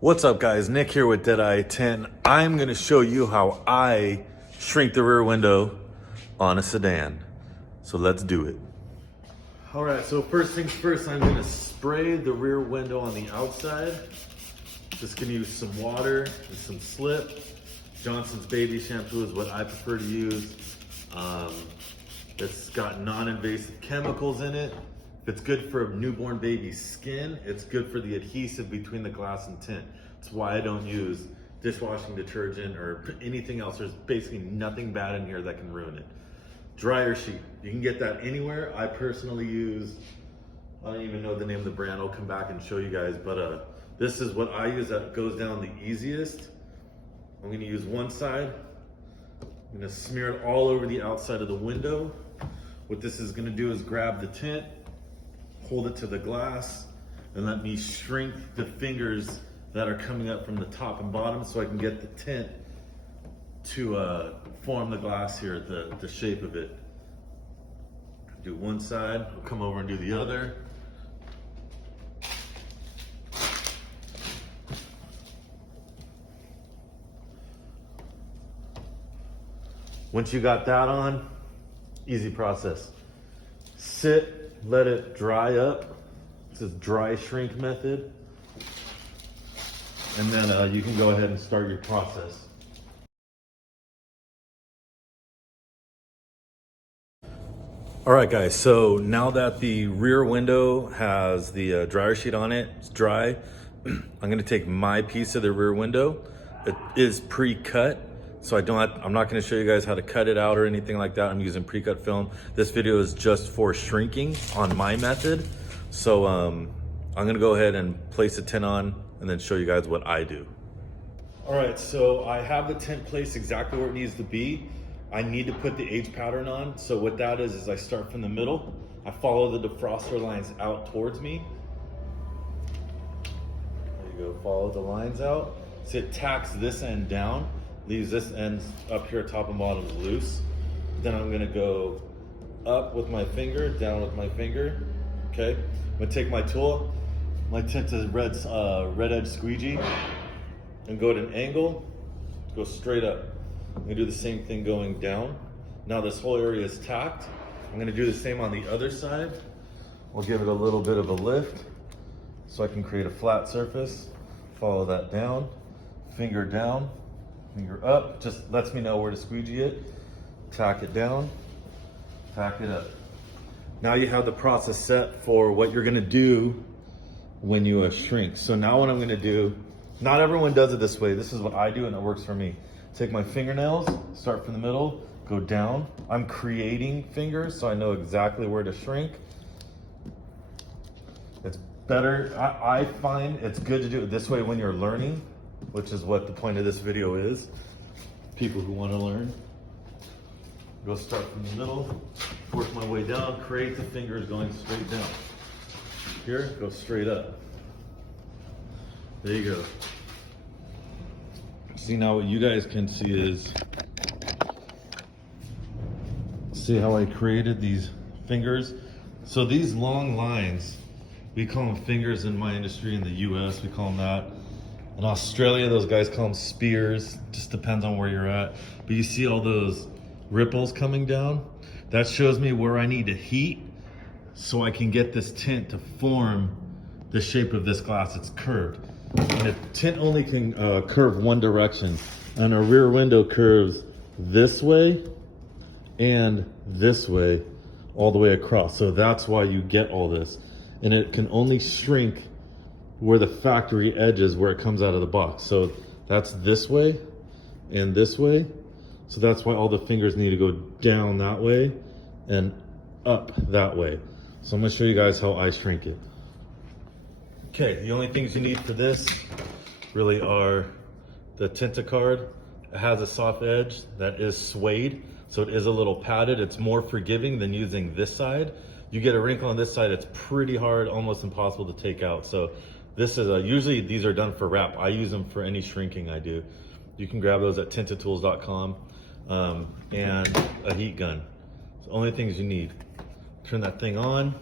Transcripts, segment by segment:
What's up guys, Nick here with Deadeye Tint. I'm gonna show you how I shrink the rear window on a sedan. So let's do it. All right, so first things first, I'm gonna spray the rear window on the outside. Just gonna use some water and some slip. Johnson's baby shampoo is what I prefer to use. It's got non-invasive chemicals in it. If it's good for a newborn baby's skin, it's good for the adhesive between the glass and tint. That's why I don't use dishwashing detergent or anything else. There's basically nothing bad in here that can ruin it. Dryer sheet, you can get that anywhere. I personally use, I don't even know the name of the brand, I'll come back and show you guys, but this is what I use that goes down the easiest. I'm gonna use one side. I'm gonna smear it all over the outside of the window. What this is gonna do is grab the tint, hold it to the glass, and let me shrink the fingers that are coming up from the top and bottom so I can get the tint to form the glass here, the shape of it. Do one side, I'll come over and do the other. Once you got that on, easy process. Sit, let it dry up. It's a dry shrink method. And then you can go ahead and start your process. All right guys, so now that the rear window has the dryer sheet on it, it's dry. I'm gonna take my piece of the rear window. It is pre-cut. So I'm not gonna show you guys how to cut it out or anything like that. I'm using pre-cut film. This video is just for shrinking on my method. So I'm gonna go ahead and place a tint on and then show you guys what I do. All right, so I have the tint placed exactly where it needs to be. I need to put the H pattern on. So what that is I start from the middle. I follow the defroster lines out towards me. There you go, follow the lines out. So it tacks this end down. Leaves this end up here, top and bottom loose. Then I'm gonna go up with my finger, down with my finger. Okay, I'm gonna take my tool. My tint is red edge squeegee, and go at an angle, go straight up. I'm gonna do the same thing going down. Now this whole area is tacked. I'm gonna do the same on the other side. We'll give it a little bit of a lift so I can create a flat surface. Follow that down, finger down. Finger up, just lets me know where to squeegee it. Tack it down, tack it up. Now you have the process set for what you're gonna do when you shrink. So now what I'm gonna do, not everyone does it this way. This is what I do and it works for me. Take my fingernails, start from the middle, go down. I'm creating fingers so I know exactly where to shrink. It's better, I find it's good to do it this way when you're learning, which is what the point of this video is. People who want to learn. Go start from the middle, work my way down, create the fingers going straight down. Here, go straight up. There you go. See, now what you guys can see is, see how I created these fingers? So these long lines, we call them fingers in my industry. In the US, we call them that. In Australia, those guys call them spears. Just depends on where you're at. But you see all those ripples coming down? That shows me where I need to heat so I can get this tint to form the shape of this glass. It's curved. And a tint only can curve one direction. And a rear window curves this way and this way all the way across. So that's why you get all this. And it can only shrink where the factory edge is, where it comes out of the box. So that's this way and this way. So that's why all the fingers need to go down that way and up that way. So I'm gonna show you guys how I shrink it. Okay, the only things you need for this really are the Tint-A-Card. It has a soft edge that is suede, so it is a little padded. It's more forgiving than using this side. You get a wrinkle on this side, it's pretty hard, almost impossible to take out. So this is usually these are done for wrap. I use them for any shrinking I do. You can grab those at tintatools.com, and a heat gun. It's the only things you need. Turn that thing on,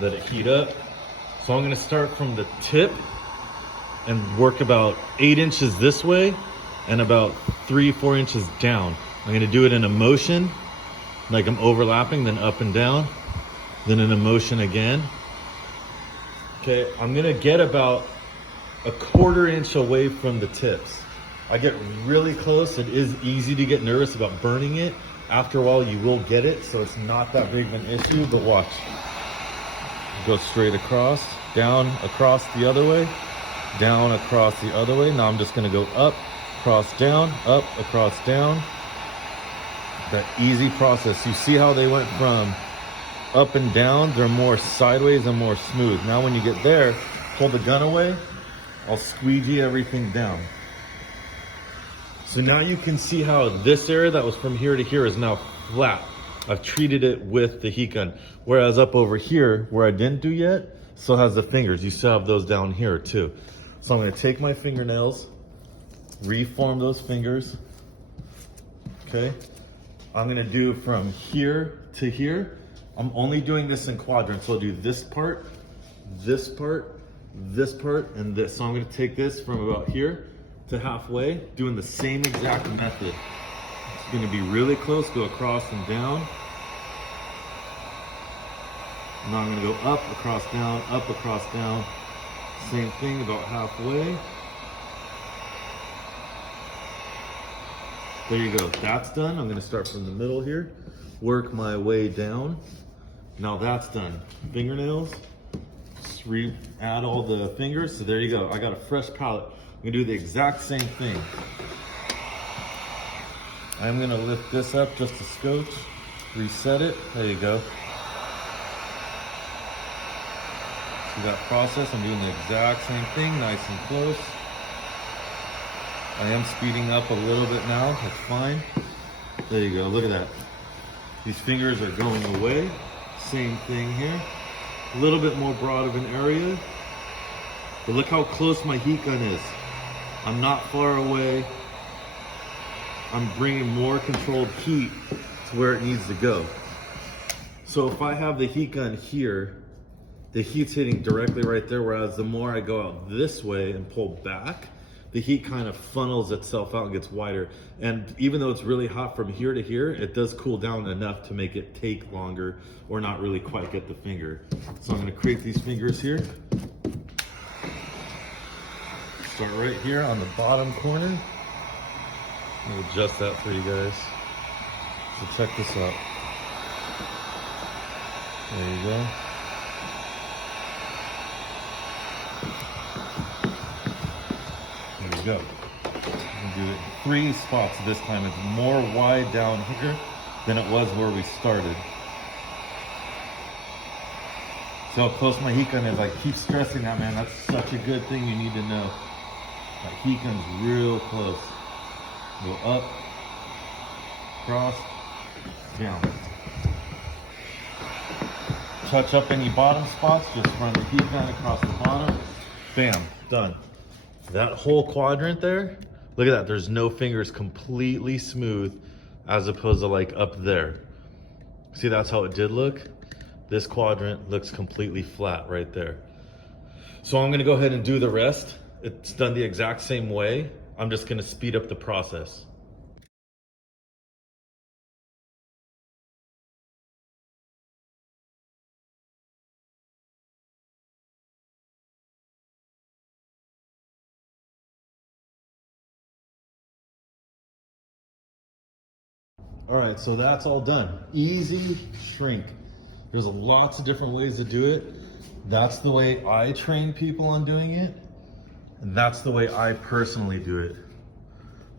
let it heat up. So I'm gonna start from the tip and work about 8 inches this way and about 3-4 inches down. I'm gonna do it in a motion, like I'm overlapping, then up and down, then in a motion again. Okay, I'm gonna get about a 1/4 inch away from the tips. I get really close. It is easy to get nervous about burning it. After a while, you will get it, so it's not that big of an issue, but watch. Go straight across, down, across the other way, down, across the other way. Now I'm just gonna go up, across, down, up, across, down. That easy process. You see how they went from up and down? They're more sideways and more smooth. Now when you get there, pull the gun away, I'll squeegee everything down. So now you can see how this area that was from here to here is now flat. I've treated it with the heat gun. Whereas up over here, where I didn't do yet, still has the fingers. You still have those down here too. So I'm gonna take my fingernails, reform those fingers, okay? I'm gonna do from here to here. I'm only doing this in quadrants. So I'll do this part, this part, this part, and this. So I'm gonna take this from about here to halfway, doing the same exact method. It's gonna be really close, go across and down. Now I'm gonna go up, across, down, same thing, about halfway. There you go, that's done. I'm gonna start from the middle here, work my way down. Now that's done. Fingernails, just add all the fingers. So there you go, I got a fresh palette. I'm gonna do the exact same thing. I'm gonna lift this up just a scotch, reset it, there you go. See that process? I'm doing the exact same thing, nice and close. I am speeding up a little bit now, that's fine. There you go, look at that. These fingers are going away. Same thing here. A little bit more broad of an area. But look how close my heat gun is. I'm not far away. I'm bringing more controlled heat to where it needs to go. So if I have the heat gun here, the heat's hitting directly right there, whereas the more I go out this way and pull back, the heat kind of funnels itself out and gets wider. And even though it's really hot from here to here, it does cool down enough to make it take longer or not really quite get the finger. So I'm gonna create these fingers here. Start right here on the bottom corner. I'll adjust that for you guys. So check this out. There you go. There you go. You can do it 3 spots this time. It's more wide down here than it was where we started. So how close my heat gun is. I keep stressing that, man. That's such a good thing you need to know. My heat gun's real close. Go up, cross, down. Touch up any bottom spots, just run the heat gun across the bottom. Bam, done. That whole quadrant there, look at that, there's no fingers, completely smooth, as opposed to like up there. See, that's how it did look. This quadrant looks completely flat right there. So I'm gonna go ahead and do the rest. It's done the exact same way. I'm just gonna speed up the process. All right, so that's all done. Easy shrink. There's lots of different ways to do it. That's the way I train people on doing it. And that's the way I personally do it.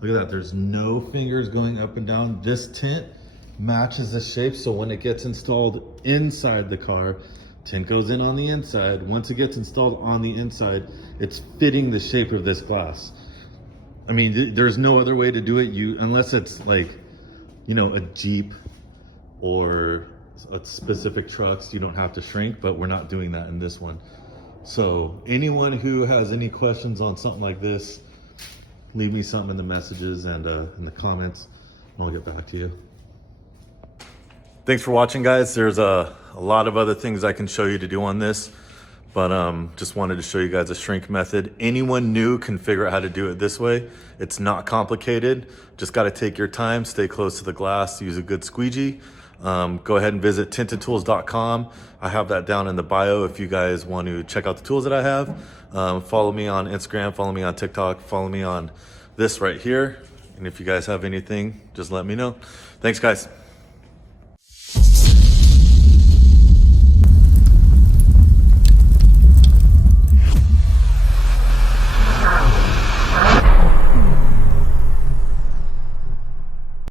Look at that, there's no fingers going up and down. This tint matches the shape, so when it gets installed inside the car, tint goes in on the inside. Once it gets installed on the inside, it's fitting the shape of this glass. I mean, there's no other way to do it, unless it's like, you know, a Jeep or a specific trucks, you don't have to shrink, but we're not doing that in this one. So anyone who has any questions on something like this, leave me something in the messages and in the comments, and I'll get back to you. Thanks for watching, guys. There's a lot of other things I can show you to do on this, But just wanted to show you guys a shrink method. Anyone new can figure out how to do it this way. It's not complicated. Just got to take your time, stay close to the glass, use a good squeegee. Go ahead and visit tintedtools.com. I have that down in the bio if you guys want to check out the tools that I have. Follow me on Instagram, follow me on TikTok, follow me on this right here. And if you guys have anything, just let me know. Thanks, guys.